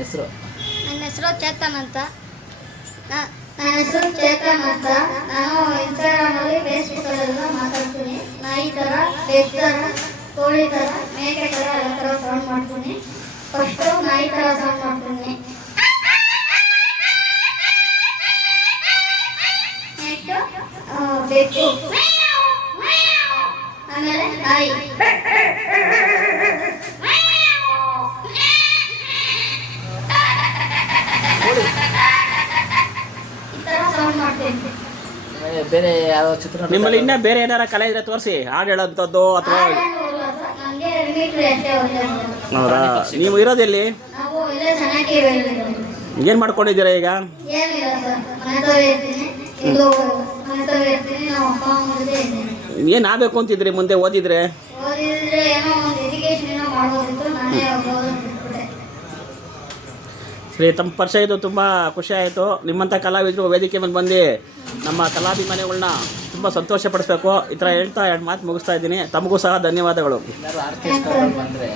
ಹೆಸರು? ನನ್ನ ಹೆಸರು ಚೇತನ್ ಅಂತ. ನಾನು ಇನ್ಸ್ಟಾಗ್ರಾಮಲ್ಲಿ ಫೇಸ್ಬುಕ್ಕಲ್ಲೆಲ್ಲ ಮಾತಾಡ್ತೀನಿ. ನಾಯಿ ಥರ, ಬೆಕ್ಕು ಥರ, ಕೋಳಿ ಥರ, ಮೇಕೆ ಥರ ಎಲ್ಲ ಥರ ಸೌಂಡ್ ಮಾಡ್ತೀನಿ. ಫಸ್ಟು ನಾಯಿ ಥರ ಸೌಂಡ್ ಮಾಡ್ತೀನಿ, ನೆಕ್ಸ್ಟು ಬೆಕ್ಕು, ಆಮೇಲೆ ನಾಯಿ. ಬೇರೆ ಯಾವ ಚಿತ್ರ? ನಿಮ್ಮಲ್ಲಿ ಇನ್ನೂ ಬೇರೆ ಏನಾರ ಕಲೆ ಇದ್ರೆ ತೋರಿಸಿ, ಹಾಡು ಹೇಳೋಂಥದ್ದು ಅಥವಾ. ಹೌದಾ? ನೀವು ಇರೋದೆಲ್ಲಿ? ಏನು ಮಾಡ್ಕೊಂಡಿದ್ದೀರಾ ಈಗ? ಏನು ಆಗಬೇಕು ಅಂತಿದ್ರಿ ಮುಂದೆ ಓದಿದ್ರೆ? ಸರಿ, ತಮ್ಮ ಪರಿಚಯ ಇದು ತುಂಬ ಖುಷಿ ಆಯಿತು. ನಿಮ್ಮಂಥ ಕಲಾವಿದರು ವೇದಿಕೆ ಮೇಲೆ ಬಂದು ನಮ್ಮ ಕಲಾಭಿಮಾನಿಗಳನ್ನ ತುಂಬ ಸಂತೋಷಪಡಿಸ್ಬೇಕು. ಈ ಥರ ಹೇಳ್ತಾ ಎರಡು ಮಾತು ಮುಗಿಸ್ತಾ ಇದ್ದೀನಿ. ತಮಗೂ ಸಹ ಧನ್ಯವಾದಗಳು. ಆರ್ಕೆಸ್ಟ್ರಾ ಬಂದರೆ